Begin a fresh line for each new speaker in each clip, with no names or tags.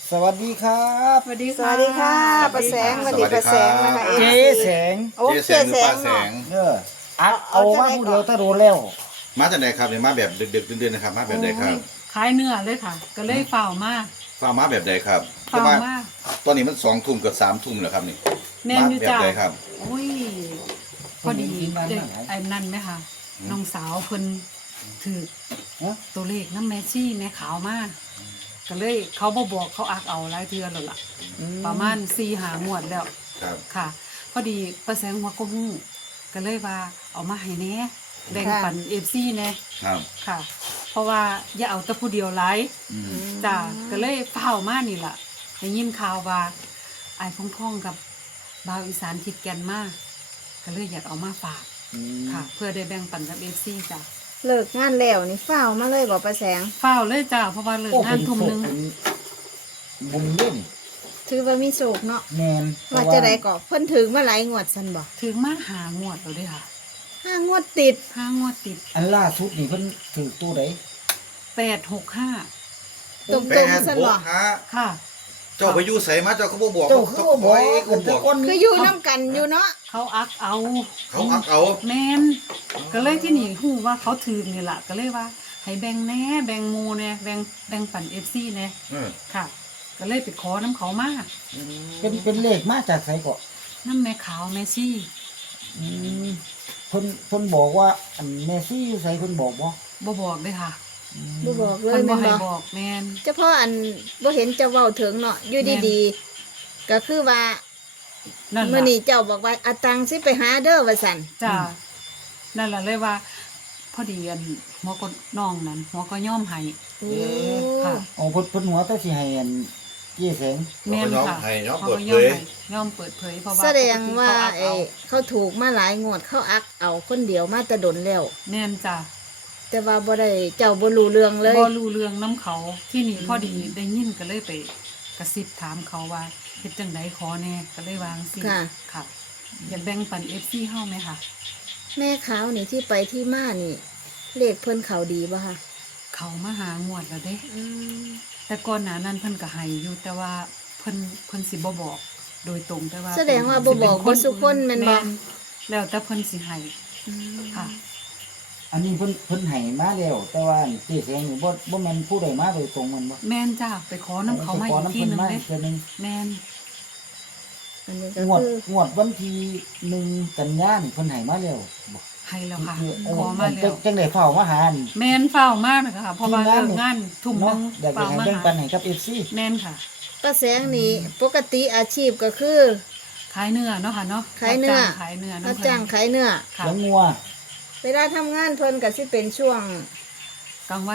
สวัสดีครับ
สวัสดี
สวัสดีค่ะป้าแสงสวัสดีป้าแสงนะคะ
เจ๊แสง
โอ้
เจ๊
เจ๊
แส
แส
ง
ง
หรือป้าแส
เนาะ
ง
เอามาผู้เดียวถ้าโดนแล้ว
มาจากไหนครับเนี่ยมาแบบดึกๆดื่นๆนะครับมาแบบใดครับ
ขายเนื้อเลยค่ะ ก็เลยเฝ้ามาก
ฟ้ามาแบบใดครับ
เฝ้ามาก
ตอนนี้มัน2 ทุ่มกับ3 ทุ่มแล้วครับนี่
แน่นอยู่
แบบ
จ้า
ใดครับ
โอ้ยพอดีเด็กไอ้นั่นไหมคะน้องสาวเพิ่นถือ
ฮะ
ตัวเลขน้ำแมชี่แม่ขาวมากก็เลยเขาบ่บอกเขาอักเอาหลายเทื่อแล้วล่ะ ประมาณ4-5 งวดแล้ว
ครับ
ค่ะ พอดีป้าแสงหัวก็ฮู้ก็เลยว่าเอามาให้แหน่แบ่งปัน FC แหน่
ครับ
ค่ะ เพราะว่าอย่าเอาแต่ผู้เดียวหลาย
อืม
จ้าก็เลยเฝ้ามานี่ล่ะได้ยินข่าวว่าไอ้ายพ่องๆกับบ่าวอีสานทิดแกนมาก็เลยอยากเอามาฝากค่ะ เพื่อได้แบ่งปันกับFCจ้า
เลิกงานแล้วนี่ฝ้าวมาเลยบอกป้าแสง
เฝ้าเลยจ้าเพราะว่าเลิก
โอ้
งานทุ่มหนึง
บุญเล่น
ถือว่ามีโศกเนาะ
แมน
ว่าจะได้ก็เพิ่นถึงมาหลายงวดซันบอก
ถึงมาหางวดแล้วเด้ค่ะ
5 งวดติด
5 งวดติด
อันล่าสุดนี่เพิ่นถือตัวใด
865
ตรง
แป
ตรง
ด
ซัน
บ
บ
ว
อก
กฮะ
ค่ะ
เจ้าไปอยู่ไสมาเจ้าเขาบ่บอก
เจ้าคือบ่บอก
เขา
เกิด
บ
แต่
อก
คน
คืออยู่น้ำกันอยู่เนาะ
เขาอักเอา
เขาอักเอา
แมนก็เลยที่นี่ฮู้ว่าเขาถือนี่ล่ะก็เลยว่าให้แบ่งแหน่แบ่งหมู่แหน่แบ่งปัน FC แหน่
เออ
ค่ะ ก็เลยไปขอน้ำเขามา
เป็นเลขมาจากไสก็
น้ำแม่ขาวแม่ชี่
อืมเพิ่นบอกว่าอันเมซี่อยู่ไสเพิ่นบอกบ่
บ่บอกเลยค่ะ
บ่บอกเล
เพิ่
ย
นบ่
แม่น
ให้
บ่
บอกแม่น
เฉพาะอันบ่เห็นเจ้าเว้าถึงเนาะอยู่ดีๆก็คือว่า
นั่น
มื้อ
ล่ะ
นี้เจ้าบอกว่าเอาตังค์สิไปหาเด้อว่าซั่น
จ้านั่นล่ะเลยว่า พอดีอันหัวก็น้องนั้นหัวก็ย่อมให้
โอ้
ค่ะ
อ๋อเพิ่นหัวแต่สิให้อันเจ๊แสง
แม่นค่ะ
ให้น้อง
เขา
เปิด
ก็
เผ
ย่อม
ย
ให้ย่อมเปิดเผยเพราะว่า
แสดงว่า
ปกติ
ไอ้
เขาอักเอา
เขาถูกมาหลายงวดเขาอักเอาคนเดียวมาแต่ดนแล้ว
แม่นจ้า
แต่ว่าบ่ได้เจ้าบ่รู้เรื่องเลย
บ่รู้เรื่องน้ำเขาที่นี่พอดีได้ยินก็เลยไปกระซิบถามเขาว่าเฮ็ดจังไดขอแน่ก็เลยวาจั่งสิ
ค่ะ
ค่ะ อยากแบ่งปัน FC เฮาไหมคะ
แม่ขาวนี่ที่ไปที่มานี่เลขเพิ่นเขาดีป่ะคะ
เขามาหางวดแล้วเด้ แต่ก่อนหน้านั้นเพิ่นก็ให้อยู่แต่ว่าเพิ่นสิบ่บอก โดยตรงแต่ว่า
แสดงว่าบ่บอกบ่สุคนแม่นบ่
แล้วแต่เพิ่นสิให้ค่ะ
อันนี้เพิ่นให้มาแล้วแต่ว่าเจ๊แสงนี่บ่แม่นผู้ใดมาโดยตรงมันบ่
แม่นจ้าไปขอน้ำเขามาอีกทีหนึง
มา
เด้
อีกเทื่อนึง
แม่น
อันนี้ก็
งวด
คือง
วดวันที่1กันยายนนี่เพิ่นให้มาแล้วบ่
ให้แล้วค่ะ
คือ
ขอมาแล้ว
จังได้เฝ้ามาหาอัน
แม่นเฝ้ามากนะคะเพราะว่า
ทีมงาน
เลิกงานทุ่มหนึ
เนาะ
ง
อยาก
เฝ้า
ให้
มา
แบ่งปัน
หา
ให้กับ FC
แม่นค่ะ
ป้าแสงนี่ปกติอาชีพก็คือ
ขายเนื้อเนาะค่ะเนาะ
ขายเนื้อ
รับจ้งขายเนื้อ
รับ
น้ำ
จ้างขายเนื้อ
ค่ะ
เลี้ยงงัว
เวลาทำงานเพิ่นก็สิเป็นช่วง
กลางวัน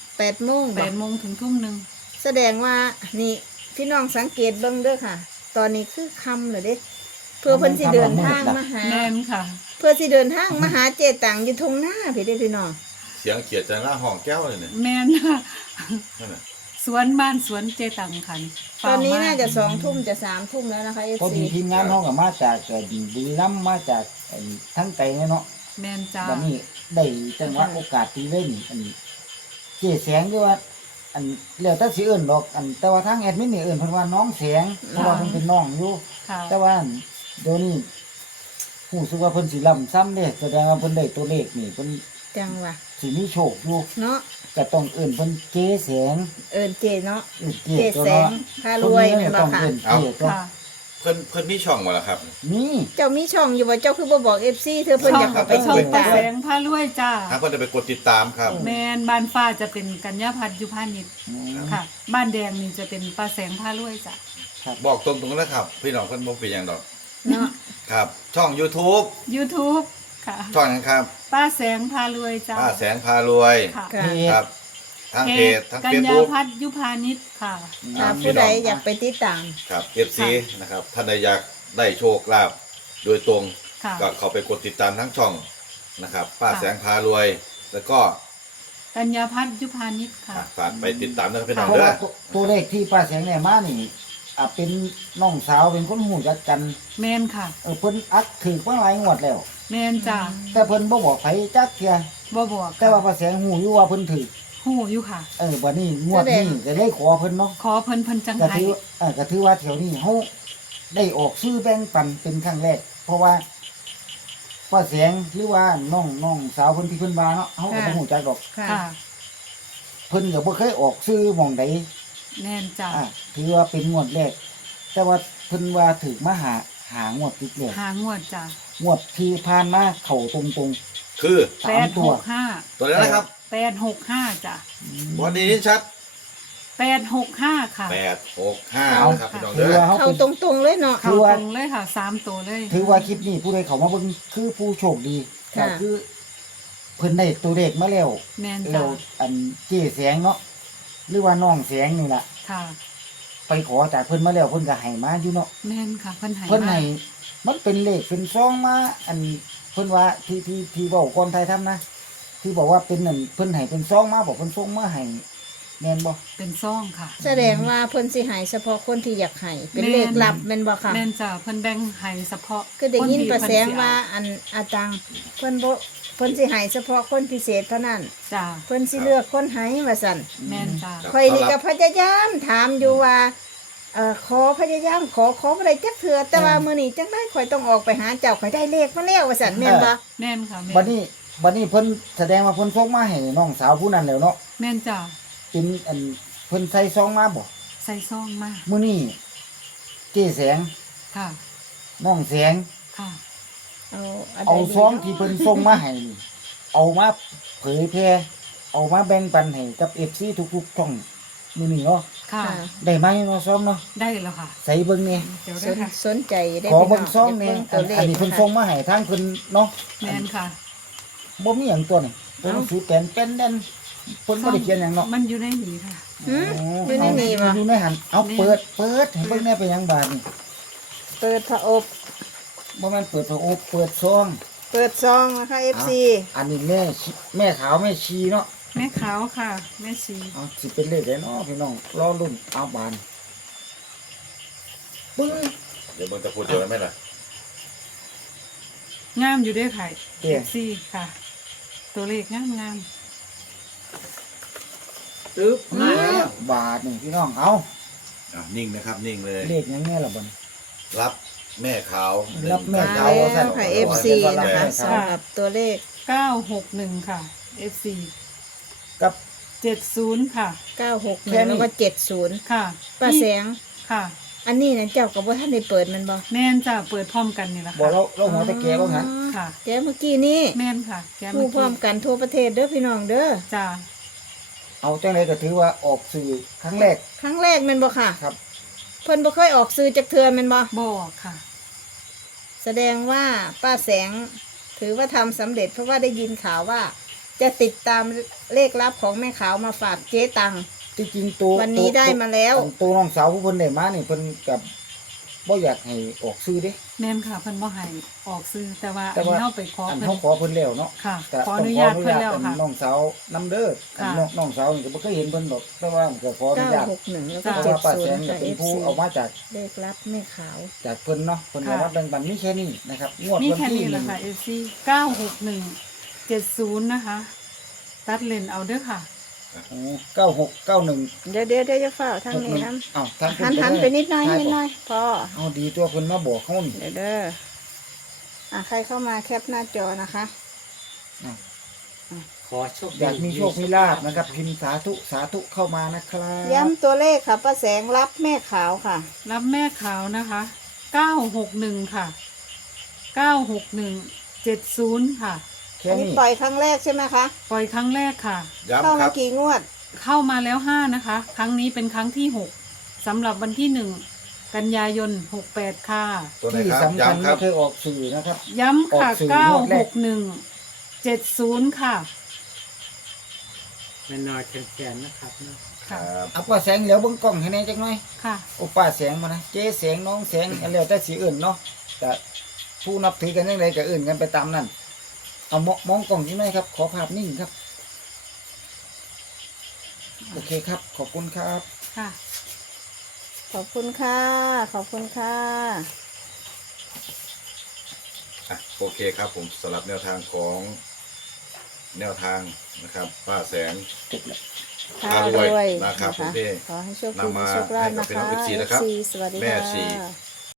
8 โมงบ่
8 โมงถึงทุ่มหนึง
แสดงว่านี่พี่น้องสังเกตเบิ่งเด้อค่ะ ตอนนี้คือค่ำแล้วเด้เพื่อเพิ่นสิเดินทางมาหา
แม่นค่ะ
เพื่อสิเดินทางมาหาเจตังอยู่ทงหน้าพี่เด้อพี่น้อง
เสียงเขียดจังละห้องแก้วเลยเนี่ย
แม่นค่ะ
นั่นน่ะ
สวนบ้านสวนเจตังค่ะ
ตอนนี้
เฝ้ม
น่าจะ2 ทุ่มจะ3 ทุ่มแล้วนะคะ
พอ
FC
ดีทีมงานเฮาก็มาจากบุรีรัมย์มาจากทั้งไกลเนาะ
แม่นจ้า
บัดนี้ได้จังหวะโอกาสที่เล่นอันเจ๊แสงด้วยว่า อันแล้วแต่สิเอิ้นดอกอันแต่ว่าทางแอดมินนี่เอิ้นเพิ่นว่าน้องแสงเพราะว่าเพิ่นเป็นน้องอยู่
ค่ะ
แต่ว่าเดี๋ยวนี้รู้สึกว่าเพิ่นสิล้ำซ้ำเด้แสดงว่าเพิ่นได้ตัวเลขนี่เพิ่น
จังหวะ
สิมีโชคอยู่
เนาะ
ก็ต้องเอิ้นเพิ่นเจ๊แสง
เอิ้นเจเนาะ
เอิ้น
เจ
เจ๊ตัว
แสง
เนาะ
พารวยแม่นบ่
ต้อง
ค่ะ
เอิ้นเจ๊ตัว
ค่ะ
เพิ่นมีช่องมาแล้วครับ
นี่
เจ้ามีช่องอยู่บ่เจ้าคือบ่บอก FC เธอเพิ่นอยากเข้าไป
ช่อง
ติด
ป้า
ตาม
แสงพารวยจ้า
ถ้าเพิ่นจะไปกดติดตามครับ
แม่นบ้านฟ้าจะเป็นกัญญาพัฒน์ยุพานิชค่ะ บ้านแดงนี่จะเป็นป้าแสงพารวยจ้ะ
บอกตรงๆนะครับ พี่น้องเพิ่นบ่เป็นหยังดอก
เนาะ
ครับ ช่อง YouTube
YouTube ค่ะ
ช่องนั้นครับ
ป้าแสงพารวยจ้า
ป้าแสงพารวย
ค่ะ
ค่ะ
ครับทั้งเพจทั้ง
กัญญา
Facebook
พัฒน์ยุพานิชค่ะ
ถ้าผู้ใดอยากไปติดตาม
ครับ FC นะครับท่านใดอยากได้โชคลาภโดยตรง
ค่ะ
ก็เข้าไปกดติดตามทั้งช่องนะครับ ป้า
ค่ะ
แสงพารวย แล้วก็
กัญญาพัฒน์ยุพานิชค่ะ
ฝากไปติดตามนะครับพี่น้อง
เพราะ
เด้
ว่า
อ
ตัวเลขที่ป้าแสงได้มานี่เป็นน้องสาวเป็นคนหูจักกัน
แม่นค่ะ
เพิ่นอักถือมาหลายงวดแล้ว
แม่นจ้า
แต่เพิ่นบ่บอกไผจักเที่ย
บ่บอก
แต่ว่าป้าแสงหูอยู่ว่าเพิ่นถือ
โหอยู่ค่ะ
วันนี้งวดนี้ก็ได้ขอเพิ่นเนาะ
ขอเพิ่นจัง
ก็
ไห้
ถือว่าแถวนี้เฮาได้ออกซื้อแบ่งปันเป็นครั้งแรกเพราะว่าป้าแสงหรือว่าน้องสาวเพิ่นที่เพิ่นว่าเนาะเฮาก็บ่ฮู้จักดอก
ค่ะ
ค่ะ
เพิ่นก็บ่เคยออกซื้อหม่องใด
แน่นจ้ะ
ถือว่าเป็นงวดแรกแต่ว่าเพิ่นว่าถึกมาหางวดติดแล้ว
หางวดจ้ะ
งวดที่ผ่านมาเข้าตรง
คือ
ๆ3ตัว
865
ตัวนั้นนะครับ
865จ้ะ
วันนี้ชัด
865ค่ะ
865นะครับพี่น้อง
ถื
เด้
อ
อ
ว่าเฮา
เข้า
เป็น
ตรงๆเลยเนาะ
ถื
เข้า
อว่า
ตรงเลยค่ะ3ตัวเลย
ถือว่าคลิปนี้ผู้ใดเข้ามาเบิ่งคือผู้โชคดี
ค่ะ
ก็คือเพิ่นได้ตัวเลขมาแล้ว
แม่น
แล้
จ้ะ
วอันเจ๊แสงเนาะหรือว่าน้องแสงนี่ล่ะ
ค่ะ
ไปขอจากเพิ่นมาแล้วเพิ่นก็ให้มาอยู่เนาะ
แม่นค่ะเพิ่นให้
เพิ่น
มา
ให้มันเป็นเลขเป็นซองมาอันเพิ่นว่าที่เว้าก่อนไทยทำนะที่บอกว่าเป็นนั่นเพิ่นให้เป็นซองมาบอกเพิ่นส่งมาให้แม่นบ่
เป็นซ่องค่ะ
แสดงว่าเพิ่นสิใหายเฉพาะคนที่อยากให้เป็นเลขลับแม่นบ่ค่ะ
แม่นจ้ะเพิ่นแบ่งให้เฉพาะ
คือได้ยิน
คที่
ประแสง
เพิ่นสิ
ว่า
เอ
อันอาจังเพิ่นบ่เพิ่นสิใหายเฉพาะคนพิเศษเท่านั้น
จ้ะ
เพิ่นสิเลือกคนให้ว่าซั่น
แม่นจ้ะ
ข่อยนี่ก็พยายามถามอยู่ว่าขอพยายามขอบ่ได้จักเทื่อแต่ว่ามื้อนี้จังได๋ข่อยต้องออกไปหาเจ้าข่อยได้เลขมาแล้วว่าซั่นแม่นบ่
แม่นค่ะแม่น
บัดนี้เพิ่นแสดงว่าเพิ่นส่งมาให้น้องสาวผู้นั้นแล้วเนาะ
แม่นจ้ะ
เป็นอันเพิ่นใส่ซองมาบ่
ใส่ซ่องมา
มื้อนี้เจ๊แสง
ค่ะ
น้องแสง
ค่ะ
เอาซองที่เพิ่นส่งมาให้นี่เอามาเผยแพร่เอามาแบ่งปันให้กับ FC ทุกๆช่องมื้อนี้เนาะ
ค่ะ
ค่ะ
ได้ไหมเนาะซองเนาะ
ได้แล้วค่ะ
ใส่เบิ่งนี่
เดี๋ยว
ส
ได้
น
ค่ะ
สนใจได้
ขอ
พี่
เบิ่งซอง
ยาก
แนี่
เบิ่งตัวเลข
อันนี้เพิ่นส่งมาให้ทางเพิ่นเนาะ
แม่นค่ะ
บ่มีหยังตัวนี่ตัวหนังสือแปนเป็นแน่นเพิ่นบ่ได้เขียนหยังเนาะ
มันอยู่ในนี้ค่ะ
หืมอยู่ในนี่บ่
อยู่ในหันเอาเปิดให้เบิ่งแน่ไปหยังบาดนี่
เปิดผอบ
บ่แม่นเปิดพระโอษฐ์เปิดซอง
เปิดซองนะคะ FC
อันนี้แม่ขาวแม่ชีเนาะ
แม่ขาวค่ะ แม่ชี
เอาสิเป็นเลขได้เนาะพี่น้องรอลุ้นเอาบานปึ้ง
เดี๋ยวมึงจะพูดเดียวกันไหมล่ะ
งามอยู่ด้วยค่ะ
เด้
ซี่ค่ะ ตัวเลขงามงาม
ตึ๊บมาแล้วบาทนี่พี่น้องเอา
นิ่งนะครับนิ่งเลย
เลขหยังแน่ล่ะบัด
รับแม่ขาว
รับแม่
มา
ขาว
แล้วค่ะ FC นะคะสำหรับตัวเลข
961ค่ะ FC
กับ
70ค่ะ
961
แค่นี้
แล้วก็70
ค่ะ
ป้าแสง
ค่ะ
อันนี้นะเจ้าก็บ่ทันได้เปิดมันบ่
แม่นจะเปิดพร้อมกันนี่แหละ
บ่
ค่ะ
เราหัวตะแกบ่หัน
ค่ะ
แกเมื่อกี้นี้
แม่นค่ะ แก
ผู้
เมื่อ
พร้อ
กี้
มกันทั่วประเทศเด้อพี่น้องเด้อ
จ้า
เอาจังไดก็ถือว่าออกสื่อครั้งแรก
ครั้งแรกแม่นบ่ค่ะ
ครับ
เพิ่นบ่เคยออกซื้อจักเทื่อแม่นบ่
บอกค่ะ
แสดงว่าป้าแสง ถือว่าทำสำเร็จเพราะว่าได้ยินข่าวว่า จะติดตามเลขลับของแม่ขาวมาฝากเจ๊ตัง
ที่จริงตัว
วันนี้ได้มาแล้ว
ตัวน้องสาวผู้เพิ่นได้มานี่เพิ่นกับบ่อยากให้ออกซื้อเด้
แม่นค่ะเพิ่นบ่ให้ออกซื้อแต่ว่า
แต่
อัน
ว่า
นี้เฮาไปขอ
อัน
เพิ่
เขา
น
ขอเพิ่นแล้วเนาะ
ค่ะ
แต่
ขอ
ต้
อ
อง
นุ
ขอ
ญา
อ
ต
นุ
เพิ่น
ญาต
แล้ว
เป็น
ค่ะ
น้องสาวนํเด้อ
ค่ะ
น้องสาวนี่ก็บ่เคยเห็นเพิ่นดอกแต่ว่าก็ขออนุญาต
961 แล้ว
เพ
ก็
ราะว่าป้าแสง
70
ก็
ค่ะ
เป็นผู้
FC
เอามาจาก
เลขลับแม่ขาว
เพิ่นเนาะเพิ่นเอามาแบ่งปันมีแค่นี้นะครับงวด
มี
วัน
แค่
ที่
นี้แหละค่ะ FC 96170นะคะ ตัดเลนเอาเด้อค่ะ
9691
เดี๋ยวจะฝ้าทางนี้ทำ
เอ้าทาง
หันไปนิดหน่อยนิดหน่อยพอ
เอาดีตัวเพิ่นมาบอกเฮานี่
เดี๋ยวเด้อใครเข้ามาแคปหน้าจอนะคะ
ขอโชค
อยากมีโชคมีลาภนะครับพิมพ์สาธุเข้ามานะครับ
ย้ำตัวเลขค่ะป้าแสงรับแม่ขาวค่ะ
รับแม่ขาวนะคะ 961 ค่ะ 96170 ค่ะ
แค่
อันนี้
นี้
ปล่อยครั้งแรกใช่ไหมคะ
ปล่อยครั้งแรกค่ะ
เข้า
ย้ำค
มา
รับ
กี่งวด
เข้ามาแล้ว5นะคะ ครั้งนี้เป็นครั้งที่6สำหรับวันที่1กันยายน68ค่ะ
ตัวไหน
ที่
ครับ
สำคัญ
ย้ำค
ไม่
รับ
เคยออกสื่อนะครับ
ย้ำค่ะ
ออกสื่องวดแรก
96170 ค่ะ
แม่น้อยแขนๆนะครับเนาะ
ครั
ค่ะ
บ
เอาป้าแสงเหลียวเบิ่งกล้องให้แน่จักหน่อย
ค่ะ
โอ้ป้าแสงมานะเจ๊แสงน้องแสงอันแล้วแต่สีอื่นเนาะแต่ผู้นับถือกันยังไงก็อื่นกันไปตามนั้นเอามองกล้องจังหน่อยครับ ขอภาพนิ่งครับโอเคครับ ขอบคุณครับ
ค่ะ
ขอบคุณค่ะ ขอบคุณค่ะ
โอเคครับผมสำหรับแนวทางของแนวทางนะครับป้าแสง
จบแล้ว
พารวย
นะครับ
นะ
คุณ
คะ
พี่
ขอให้โชคดี
นำมา
มีโชคลาภ
ให้กับ
นะ
พี่น้อง
คะ
FC นะครับ
สวัสดี
แม่
ค่
ชี
ะ